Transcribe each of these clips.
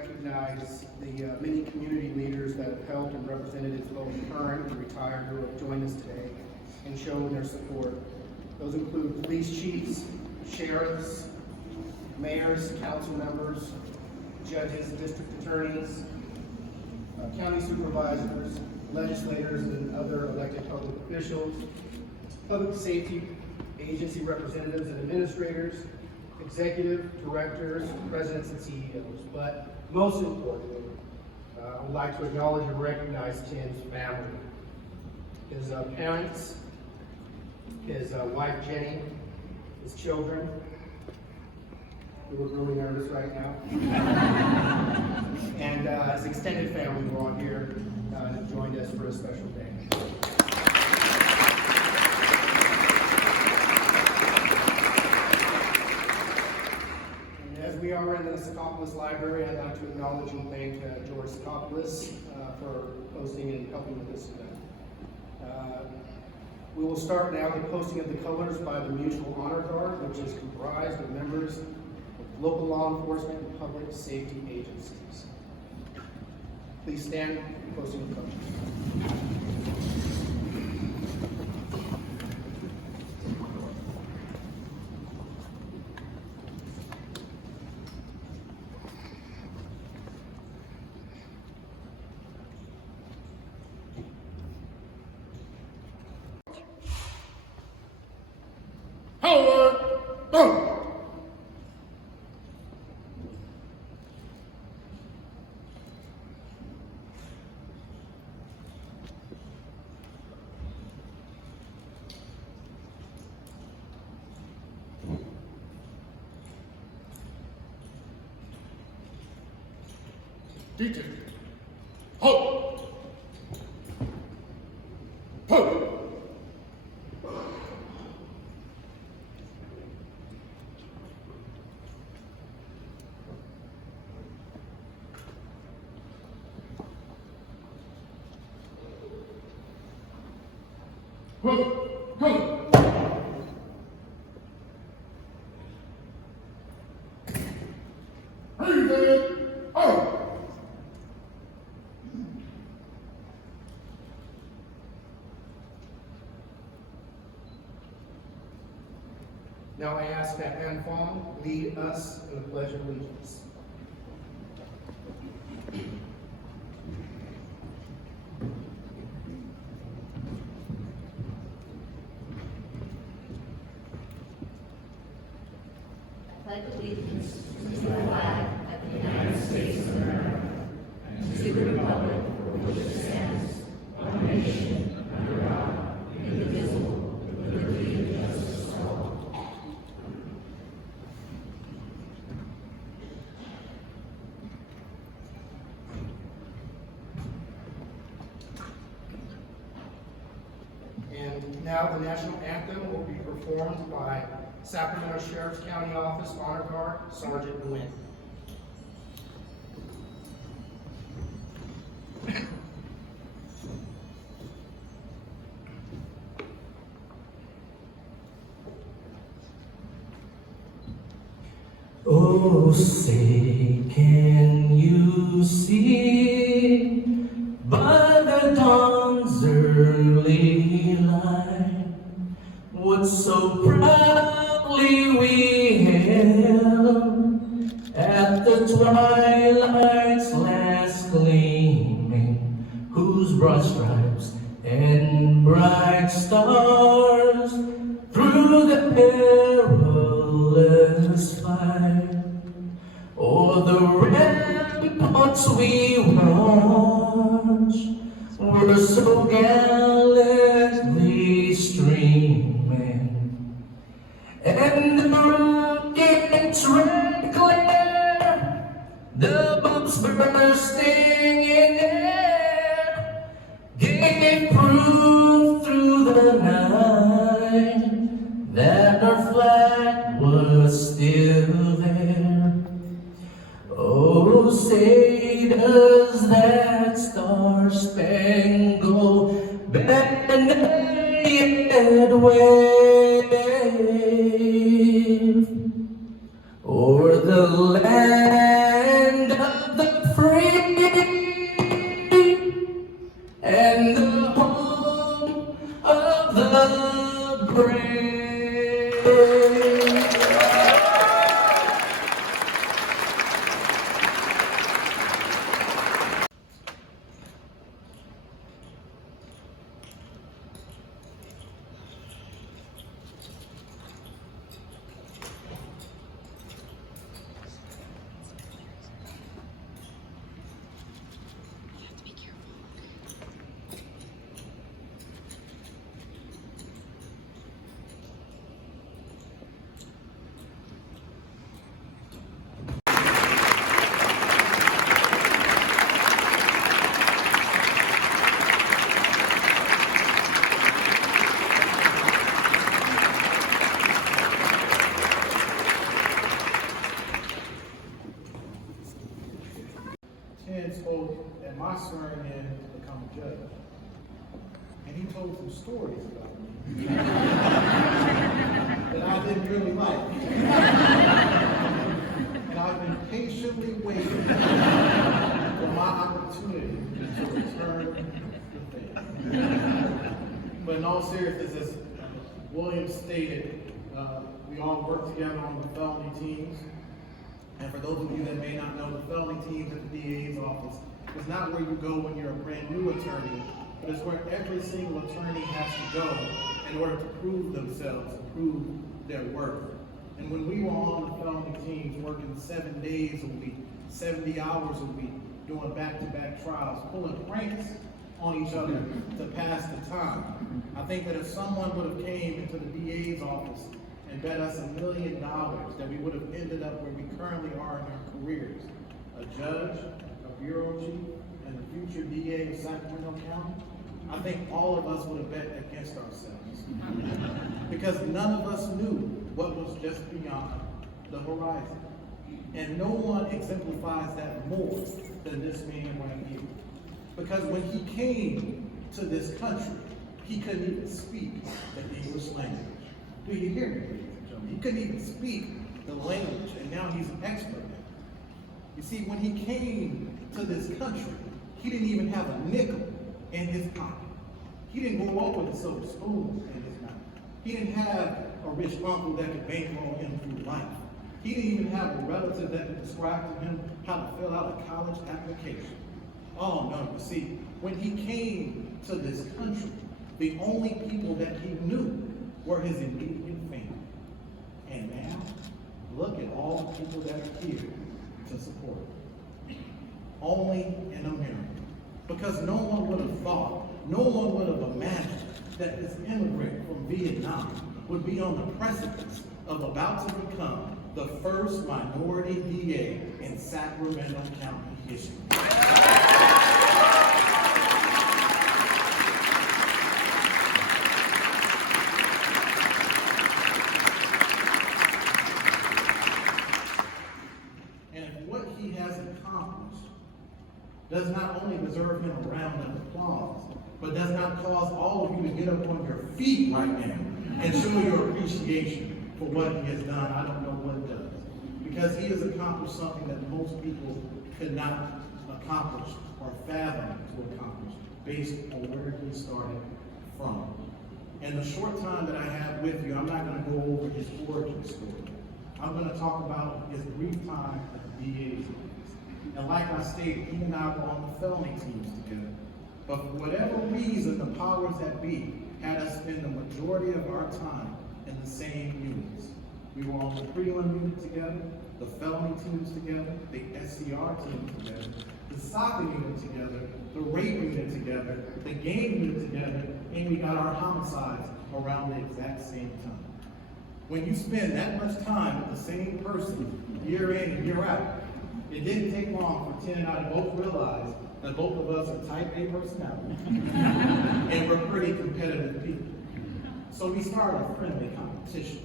Recognize the many community leaders that have helped and representatives, both current and retired, who have joined us today and shown their support. Those include police chiefs, sheriffs, mayors, council members, judges, district attorneys, county supervisors, legislators, and other elected public officials, public safety agency representatives and administrators, executive directors, presidents, and CEOs. But most importantly, I would like to acknowledge and recognize Tim's family, his parents, his wife Jenny, his children, who are really nervous right now, and his extended family who are on here and joined us for a special day. We are in the Sacramento Library. I'd like to acknowledge and thank George Sacramento for hosting and helping with this event. We will start now the posting of the colors by the Mutual Honor Guard, which is comprised of members of local law enforcement and public safety agencies. Please stand for posting of the colors. Deacon, halt! Halt! Now I ask that Anne Fong lead us in the Pledge of Allegiance. I pledge allegiance to the flag of the United States of America and to the republic for which it stands, one nation, under God, indivisible, with liberty and justice for all. And now the national anthem will be performed by Sacramento Sheriff's County Office Honor Guard, Sergeant Nguyen. Oh, say, can you see by the dawn's early light what so proudly we hailed at the twilight's last gleaming, whose broad stripes and bright stars through the perilous fight o'er the ramparts we watched were so gallantly streaming, and the rocket's red glare, the bombs bursting in air, gave proof through the night that our flag was still there. Oh, say does that star-spangled banner yet wave o'er the land of the Thiên spoke at my swearing in to become a judge. And he told some stories about me that I didn't really like. And I've been patiently waiting for my opportunity to return the favor. But in all seriousness, as William stated, we all work together on the felony teams. And for those of you that may not know, the felony teams at the DA's office is not where you go when you're a brand new attorney, but it's where every single attorney has to go in order to prove themselves, to prove their worth. And when we were on the felony teams working 7 days a week, 70 hours a week, doing back-to-back trials, pulling pranks on each other to pass the time, I think that if someone would have came into the DA's office and bet us $1 million, that we would have ended up where we currently are in our careers, a judge, a bureau chief, and the future DA of Sacramento County, I think all of us would have bet against ourselves. Because none of us knew what was just beyond the horizon. And no one exemplifies that more than this man right here. Because when he came to this country, he couldn't even speak the English language. Do you hear me, ladies and gentlemen? He couldn't even speak the language, and now he's an expert at it. You see, when he came to this country, he didn't even have a nickel in his pocket. He didn't grow up with a silver spoon in his mouth. He didn't have a rich uncle that could bankroll him through life. He didn't even have a relative that could describe to him how to fill out a college application. Oh no, you see, when he came to this country, the only people that he knew were his immediate family. And now, look at all the people that are here to support him. Only in America. Because no one would have thought, no one would have imagined that this immigrant from Vietnam would be on the precipice of about to become the first minority DA in Sacramento County history. And if what he has accomplished does not only deserve him a round of applause, but does not cause all of you to get up on your feet right now and show your appreciation for what he has done, I don't know what does. Because he has accomplished something that most people could not accomplish or fathom to accomplish based on where he started from. In the short time that I have with you, I'm not going to go over his origin story. I'm going to talk about his brief time at the DA's office. And like I stated, he and I were on the felony teams together. But for whatever reason, the powers that be had us spend the majority of our time in the same units. We were on the prelim unit together, the felony teams together, the SCR team together, the soccer unit together, the rape unit together, the game unit together, and we got our homicides around the exact same time. When you spend that much time with the same person, year in and year out, it didn't take long for Thiên and I to both realize that both of us are type A personality, and we're pretty competitive people. So we started a friendly competition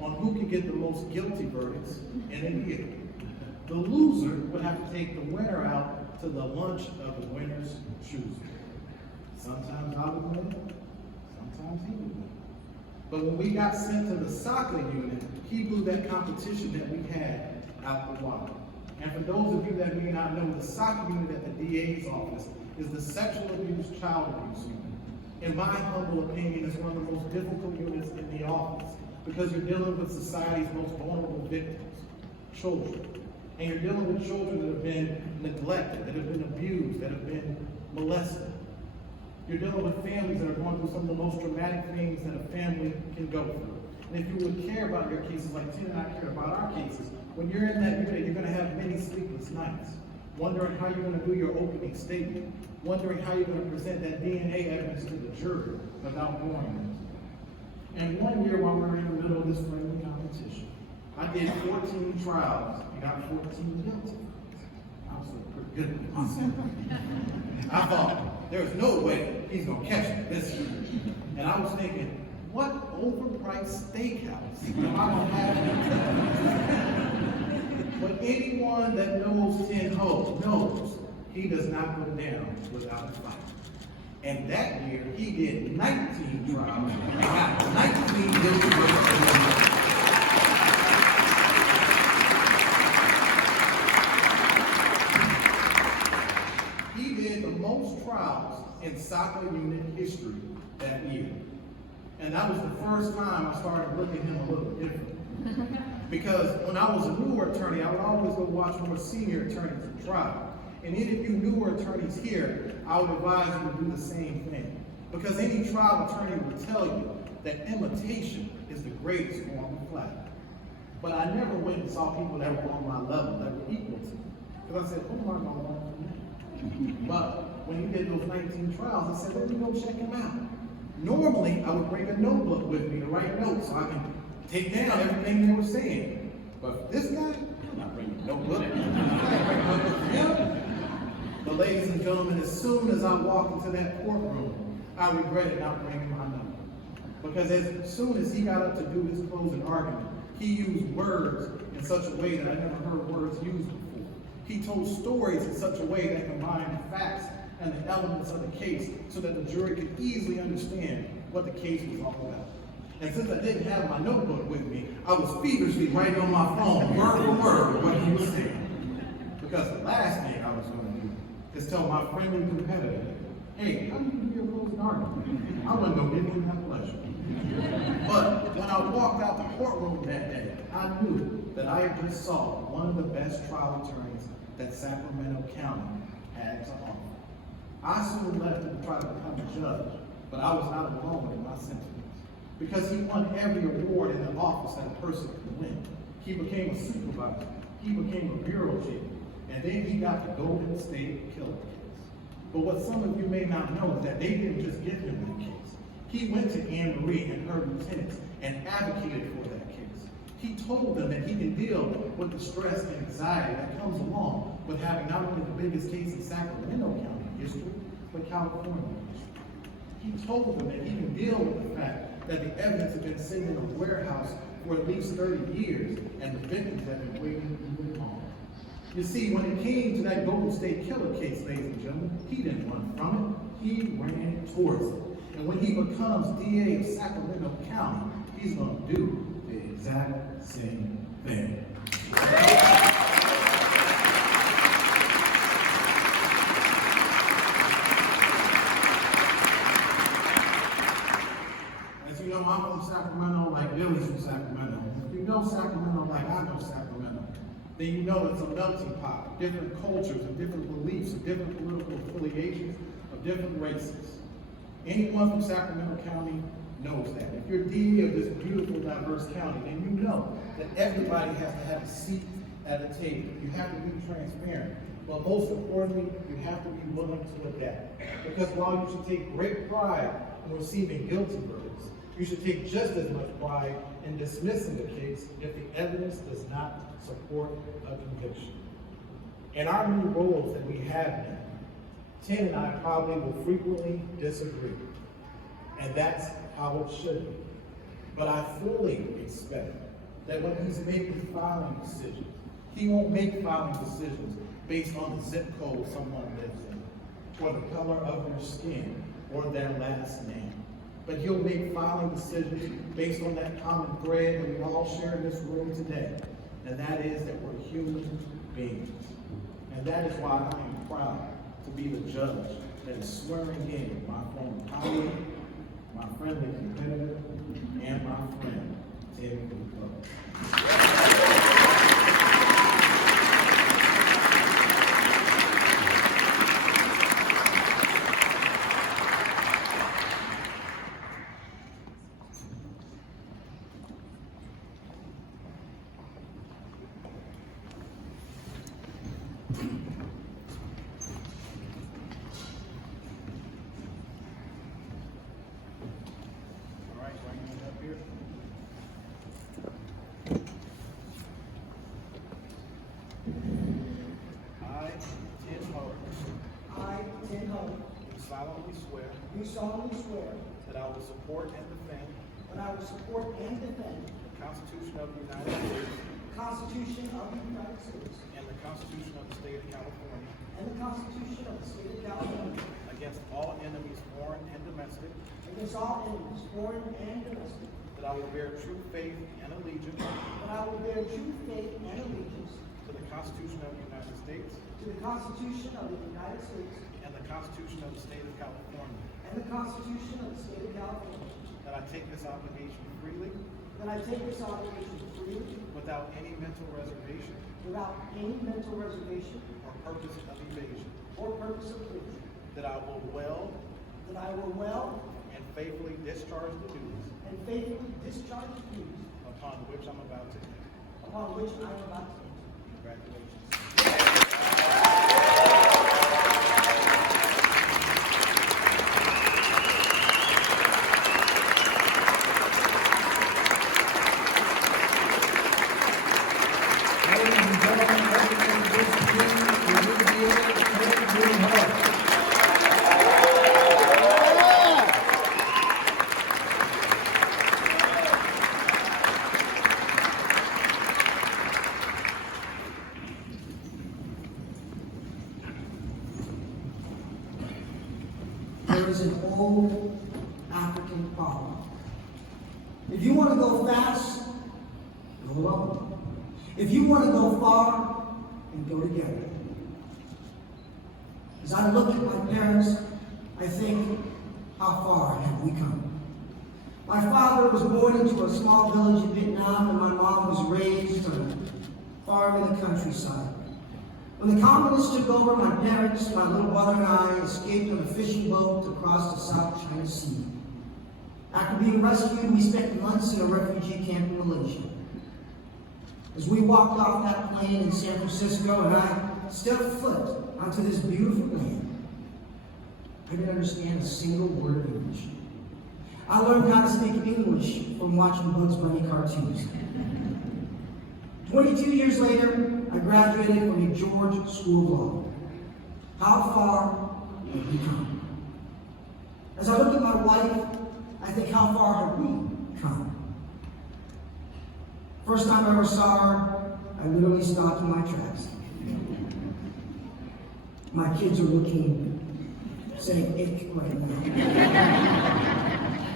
on who could get the most guilty verdicts in a year. The loser would have to take the winner out to the lunch of the winner's choosing. Sometimes I would win, sometimes he would win. But when we got sent to the soccer unit, he blew that competition that we had out the water. And for those of you that may not know, the soccer unit at the DA's office is the sexual abuse, child abuse unit. In my humble opinion, it's one of the most difficult units in the office because you're dealing with society's most vulnerable victims, children. And you're dealing with children that have been neglected, that have been abused, that have been molested. You're dealing with families that are going through some of the most traumatic things that a family can go through. And if you would care about your cases like Thiên and I care about our cases, when you're in that unit, you're going to have many sleepless nights, wondering how you're going to do your opening statement, wondering how you're going to present that DNA evidence to the jury without going there. And one year while we were in the middle of this friendly competition, I did 14 trials and got 14 guilty. I was feeling pretty good with myself. I thought, there's no way he's going to catch me this year. And I was thinking, what overpriced steakhouse am I going to have? But anyone that knows Thiên Ho knows he does not go down without a fight. And that year, he did 19 trials and got 19 guilty verdicts. He did the most trials in soccer unit history that year. And that was the first time I started looking at him a little different. Because when I was a newer attorney, I would always go watch more senior attorneys in trial. And any of you newer attorneys here, I would advise you to do the same thing. Because any trial attorney will tell you that imitation is the greatest form of flattery. But I never went and saw people that were on my level, that were equal to me. Because I said, who am I going to learn from that? But when he did those 19 trials, I said, let me go check him out. Normally, I would bring a notebook with me to write notes so I can take down everything they were saying. But for this guy, I'm not bringing a notebook. I ain't bringing a notebook for him. But ladies and gentlemen, as soon as I walked into that courtroom, I regretted not bringing my number. Because as soon as he got up to do his closing argument, he used words in such a way that I never heard words used before. He told stories in such a way that combined the facts and the elements of the case so that the jury could easily understand what the case was all about. And since I didn't have my notebook with me, I was feverishly writing on my phone, word for word, what he was saying. Because the last thing I was going to do is tell my friendly competitor, hey, how do you do your closing argument? I wasn't going to give him that pleasure. But when I walked out the courtroom that day, I knew that I had just saw one of the best trial attorneys that Sacramento County had to offer. I soon left him to try to become a judge, but I was not alone in my sentiments. Because he won every award in the office that a person could win. He became a supervisor, he became a bureau chief, and then he got the Golden State Killer case. But what some of you may not know is that they didn't just give him that case. He went to Anne Marie and her lieutenants and advocated for that case. He told them that he can deal with the stress and anxiety that comes along with having not only the biggest case in Sacramento County history, but California history. He told them that he can deal with the fact that the evidence had been sitting in a warehouse for at least 30 years, and the victims have been waiting even longer. You see, when it came to that Golden State Killer case, ladies and gentlemen, he didn't run from it, he ran towards it. And when he becomes DA of Sacramento County, he's going to do the exact same thing. As you know, I'm from Sacramento like Billy's from Sacramento. If you know Sacramento like I know Sacramento, then you know it's a melting pot of different cultures, of different beliefs, of different political affiliations, of different races. Anyone from Sacramento County knows that. If you're DA of this beautiful, diverse county, then you know that everybody has to have a seat at a table. You have to be transparent. But most importantly, you have to be willing to adapt. Because while you should take great pride in receiving guilty verdicts, you should take just as much pride in dismissing the case if the evidence does not support a conviction. In our new roles that we have now, Thiên and I probably will frequently disagree, and that's how it should be. But I fully expect that when he's making filing decisions, he won't make filing decisions based on the zip code someone lives in, or the color of their skin, or their last name. But he'll make filing decisions based on that common thread that we all share in this room today, and that is that we're human beings. And that is why I am proud to be the judge that is swearing in my former colleague, my friendly competitor, and my friend, Thiên. Do solemnly swear That I will support and defend that I will support and defend the Constitution of the United States the Constitution of the United States and the Constitution of the State of California and the Constitution against all enemies, foreign and domestic, against all enemies, foreign and domestic, that I will bear true faith and allegiance that I will bear true faith and allegiance to the Constitution of the United States to the Constitution of the United States and the Constitution of the State of California, and the Constitution of the State of California, that I take this obligation freely that I take this obligation freely without any mental reservation without any mental reservation or purpose of evasion, or purpose of evasion, that I will well that I will well and faithfully discharge the duties and faithfully discharge the duties upon which I'm about to enter. upon which I am about to enter. Congratulations. Ladies and gentlemen, everything this evening will be able to take your heart. There is an old African proverb. If you want to go fast, go alone. If you want to go far, then go together. As I look at my parents, I think, how far have we come? My father was born into a small village in Vietnam, and my mom was raised on a farm in the countryside. When the communists took over, my parents, my little brother and I escaped on a fishing boat across the South China Sea. After being rescued, we spent months in a refugee camp in Malaysia. As we walked off that plane in San Francisco and I stepped foot onto this beautiful land, I didn't understand a single word of English. I learned how to speak English from watching Bugs Bunny cartoons. 22 years later, I graduated from the George School of Law. How far have we come? As I look at my wife, I think, how far have we come? First time I ever saw her, I literally stopped in my tracks. My kids are looking, saying ick right now.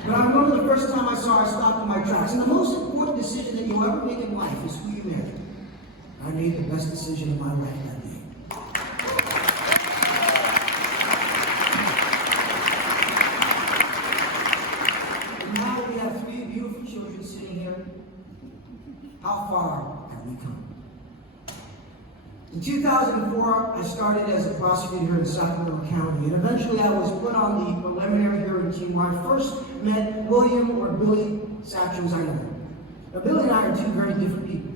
But I remember the first time I saw her, I stopped in my tracks. And the most important decision that you'll ever make in life is who you marry. I made the best decision of my life that day. And now that we have 3 beautiful children sitting here, how far have we come? In 2004, I started as a prosecutor here in Sacramento County, and eventually I was put on the preliminary hearing team where I first met William, or Billy Satcher as I know him. Now, Billy and I are 2 very different people.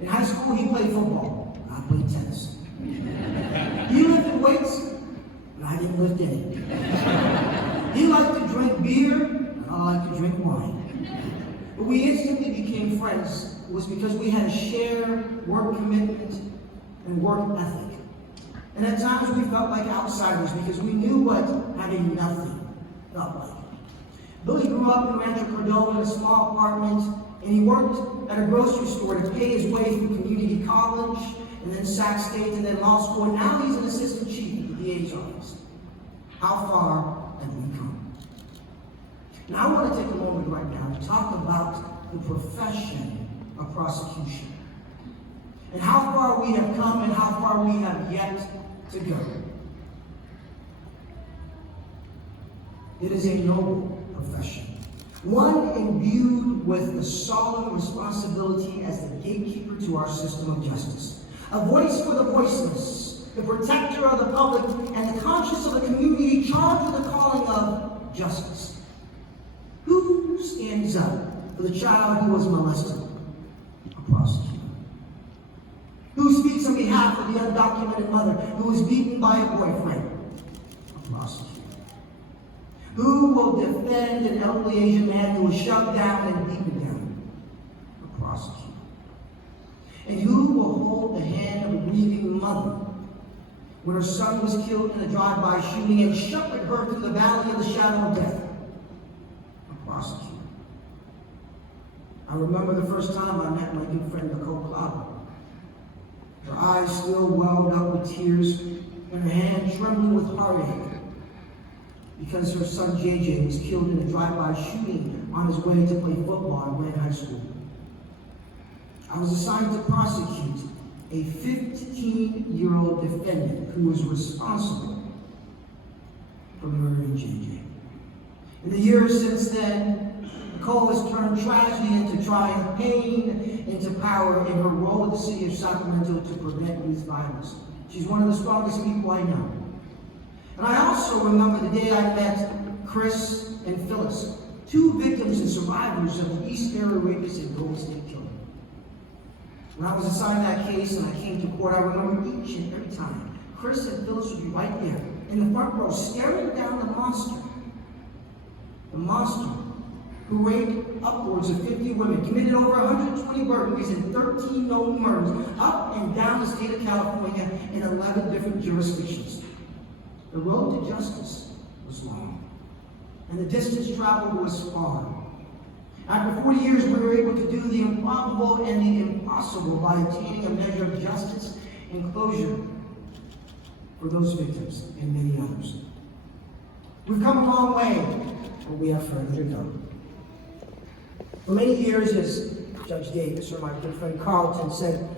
In high school, he played football, and I played tennis. He lifted weights, and I didn't lift any. He liked to drink beer, and I liked to drink wine. But we instantly became friends. It was because we had a shared work commitment and work ethic. And at times we felt like outsiders because we knew what having nothing felt like. Billy grew up in Rancho Cordova in a small apartment, and he worked at a grocery store to pay his way through community college, and then Sac State, and then law school, and now he's an assistant chief at the DA's office. How far have we come? Now I want to take a moment right now to talk about the profession of prosecution, and how far we have come and how far we have yet to go. It is a noble profession, one imbued with the solemn responsibility as the gatekeeper to our system of justice, a voice for the voiceless, the protector of the public, and the conscience of the community charged with the calling of justice. Who stands up for the child who was molested? A prosecutor. Who speaks on behalf of the undocumented mother who was beaten by a boyfriend? A prosecutor. Who will defend an elderly Asian man who was shoved down and beaten down? A prosecutor. And who will hold the hand of a grieving mother when her son was killed in a drive-by shooting and shepherd her through the valley of the shadow of death? A prosecutor. I remember the first time I met my good friend Nicole Cloud. Her eyes still welled up with tears, and her hand trembling with heartache because her son JJ was killed in a drive-by shooting on his way to play football at Wayne High School. I was assigned to prosecute a 15-year-old defendant who was responsible for murdering JJ. In the years since then, Nicole has turned tragedy into triumph, pain into power in her role at the city of Sacramento to prevent youth violence. She's one of the strongest people I know. And I also remember the day I met Chris and Phyllis, two victims and survivors of the East Area Rapist and Golden State Killer. When I was assigned that case and I came to court, I remember each and every time Chris and Phyllis would be right there in the front row staring down the monster who raped upwards of 50 women, committed over 120 burglaries and 13 known murders up and down the state of California in 11 different jurisdictions. The road to justice was long, and the distance traveled was far. After 40 years, we were able to do the improbable and the impossible by attaining a measure of justice and closure for those victims and many others. We've come a long way, but we have further to go. For many years, as Judge Davis or my good friend Carlton said,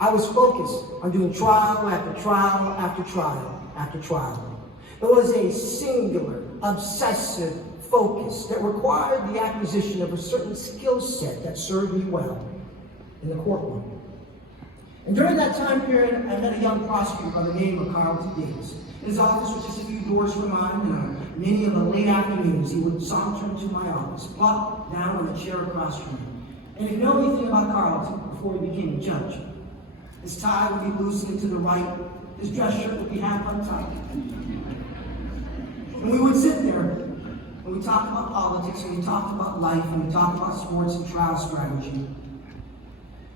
I was focused on doing trial after trial after trial after trial. There was a singular, obsessive focus that required the acquisition of a certain skill set that served me well in the courtroom. And during that time period, I met a young prosecutor by the name of Carlton Davis. His office was just a few doors from mine, and many of the late afternoons he would saunter into my office, plop down on a chair across from me. And if you know anything about Carlton, before he became a judge, his tie would be loosened to the right, his dress shirt would be half untied. And we would sit there, and we talked about politics, and we talked about life, and we talked about sports and trial strategy.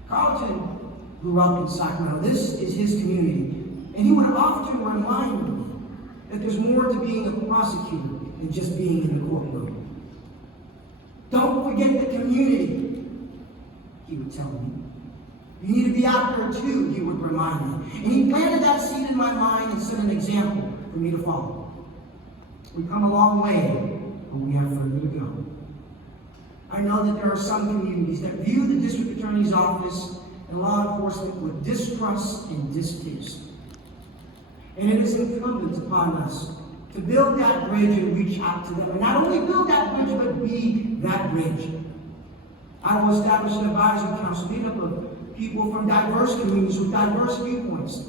Carlton grew up in Sacramento. This is his community. And he would often remind me that there's more to being a prosecutor than just being in the courtroom. Don't forget the community, he would tell me. You need to be out there too, he would remind me. And he planted that seed in my mind and set an example for me to follow. We've come a long way, but we have further to go. I know that there are some communities that view the district attorney's office and law enforcement with distrust and distaste. And it is incumbent upon us to build that bridge and reach out to them. And not only build that bridge, but be that bridge. I will establish an advisory council made up of people from diverse communities with diverse viewpoints,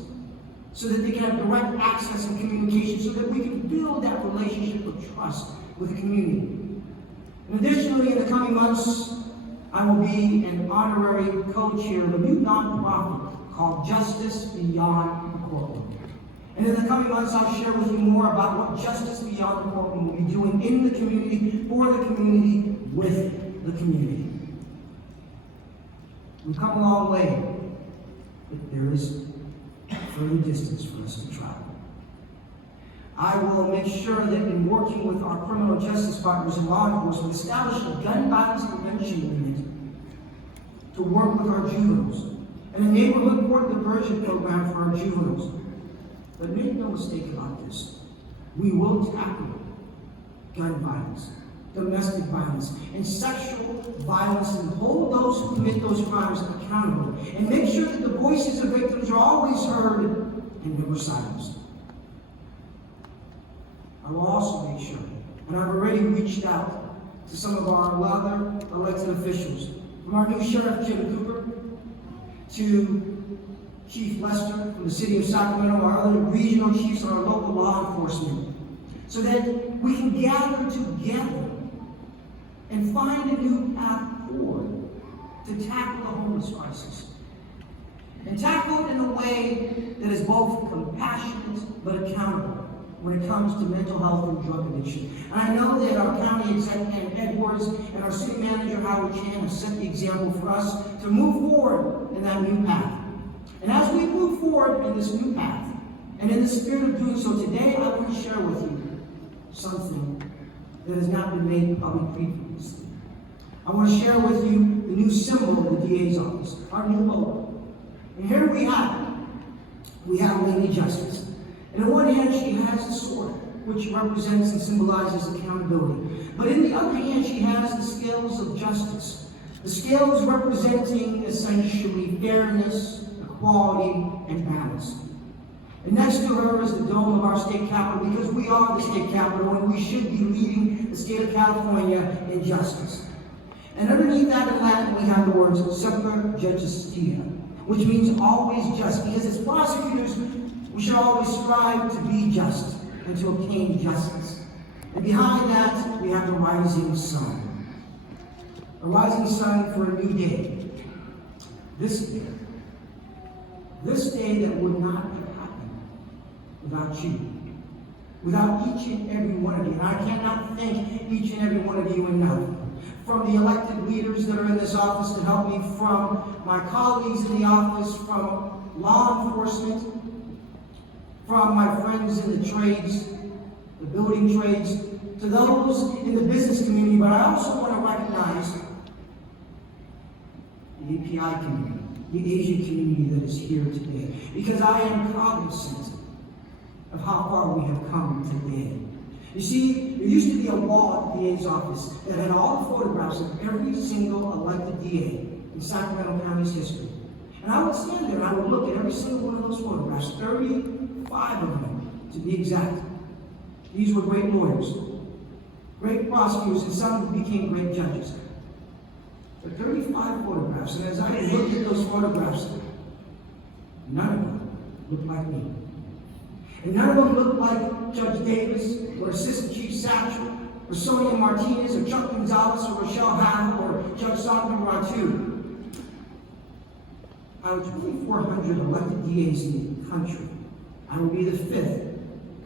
so that they can have direct access and communication, so that we can build that relationship of trust with the community. And additionally, in the coming months, I will be an honorary co-chair of a new nonprofit called Justice Beyond the Courtroom. And in the coming months, I'll share with you more about what Justice Beyond the Courtroom will be doing in the community, for the community, with the community. We've come a long way, but there is further distance for us to travel. I will make sure that in working with our criminal justice partners and law enforcement, establish a gun violence prevention unit to work with our juveniles, and a neighborhood court diversion program for our juveniles. But make no mistake about this. We will tackle gun violence, domestic violence, and sexual violence, and hold those who commit those crimes accountable, and make sure that the voices of victims are always heard and never silenced. I will also make sure, and I've already reached out to some of our other elected officials, from our new Sheriff Jim Cooper to Chief Lester from the city of Sacramento, our other regional chiefs, and our local law enforcement, so that we can gather together and find a new path forward to tackle the homeless crisis. And tackle it in a way that is both compassionate but accountable when it comes to mental health and drug addiction. And I know that our county executive Edwards and our city manager Howard Chan have set the example for us to move forward in that new path. And as we move forward in this new path, and in the spirit of doing so, today I want to share with you something that has not been made public previously. I want to share with you the new symbol of the DA's office, our new logo. And here we have Lady Justice. And on one hand, she has a sword. which represents and symbolizes accountability. But in the other hand, she has the scales of justice. The scales representing essentially fairness, equality, and balance. And next to her is the dome of our state capitol, because we are the state capitol and we should be leading the state of California in justice. And underneath that in Latin, we have the words semper justia, which means always just, because as prosecutors, we should always strive to be just and to obtain justice. And behind that, we have the rising sun. A rising sun for a new day. This day that would not have happened without you, without each and every one of you. And I cannot thank each and every one of you enough. From the elected leaders that are in this office to help me, from my colleagues in the office, from law enforcement, from my friends in the trades, the building trades, to those in the business community, but I also want to recognize the API community, the Asian community that is here today, because I am cognizant of how far we have come today. You see, there used to be a wall at the DA's office that had all the photographs of every single elected DA in Sacramento County's history. And I would stand there and I would look at every single one of those photographs, 35 of them to be exact. These were great lawyers, great prosecutors, and some who became great judges. But 35 photographs, and as I looked at those photographs, none of them looked like me. And none of them looked like Judge Davis, or Assistant Chief Satchel, or Sonia Martinez, or Chuck Gonzalez, or Rochelle Howell, or Judge Solomon Ratu. Out of 2,400 elected DAs in the country, I will be the 5th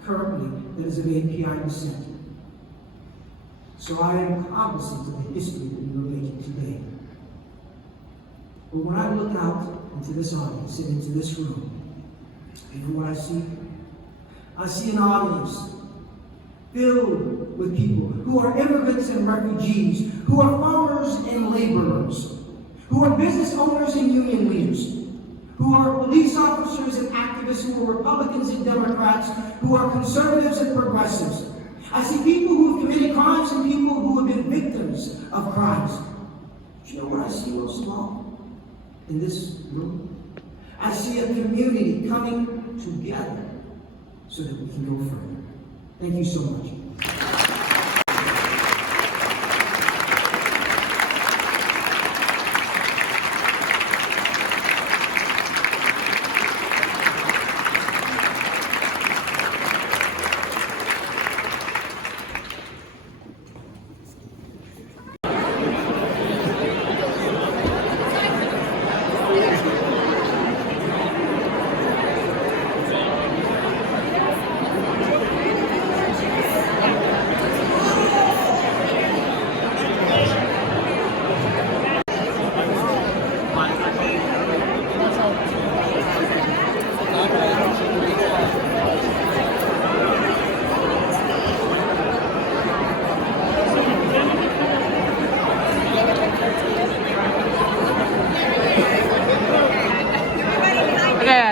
currently that is of API descent. So I am cognizant of the history that we are making today. But when I look out into this audience and into this room, you know what I see? I see an audience filled with people who are immigrants and refugees, who are farmers and laborers, who are business owners and union leaders, who are police officers and activists, who are Republicans and Democrats, who are conservatives and progressives. I see people who have committed crimes and people who have been victims of crimes. Do you know what I see most of all in this room? I see a community coming together so that we can go further. Thank you so much.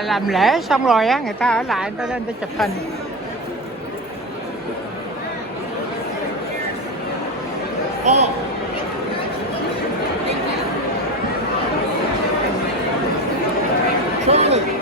Làm lễ xong rồi á, người ta ở lại, người ta lên để chụp hình. Charlie.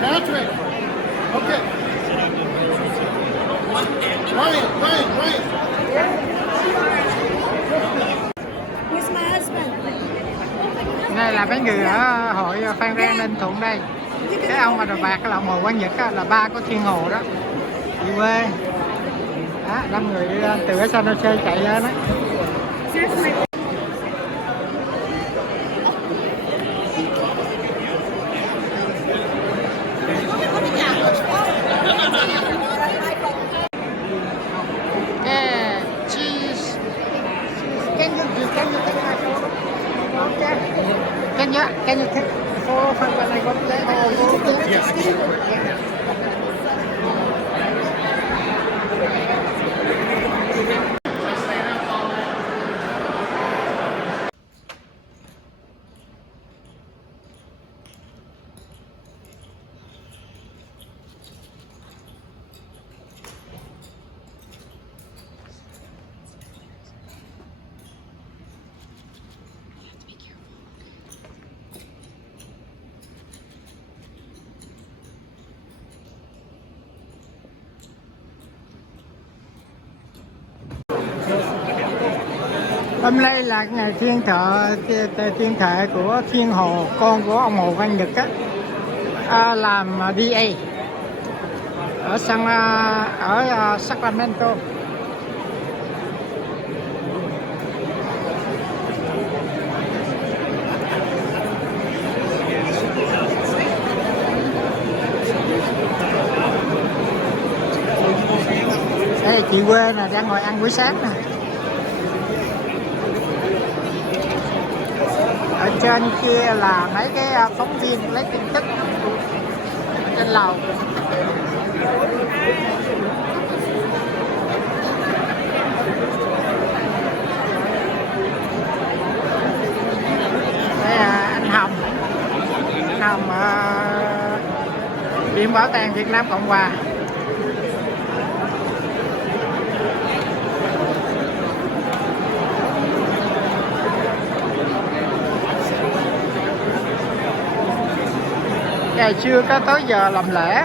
Patrick. Okay. Ryan. là mấy người ở hội Phan Rang Ninh Thuận đây. Cái ông mà đầu bạc cái lòng hồ Quang Nhật á, là ba của Thiên Hồ đó, đi quê đó. 5 người đi lên từ ở San Jose chạy lên đó. Yeah, cheese. Can you take photo from when I got there? Yes. Hôm nay là ngày thiên thệ của Thiên Hồ, con của ông Hồ Văn Nhật á, làm DA ở Sacramento. Đây là chị quê nè, đang ngồi ăn buổi sáng nè. Ở trên kia là mấy cái phóng viên lấy tin tức trên lầu. Đây là anh Hồng Viện Bảo tàng Việt Nam Cộng Hòa. Ngày chưa có tới giờ làm lễ.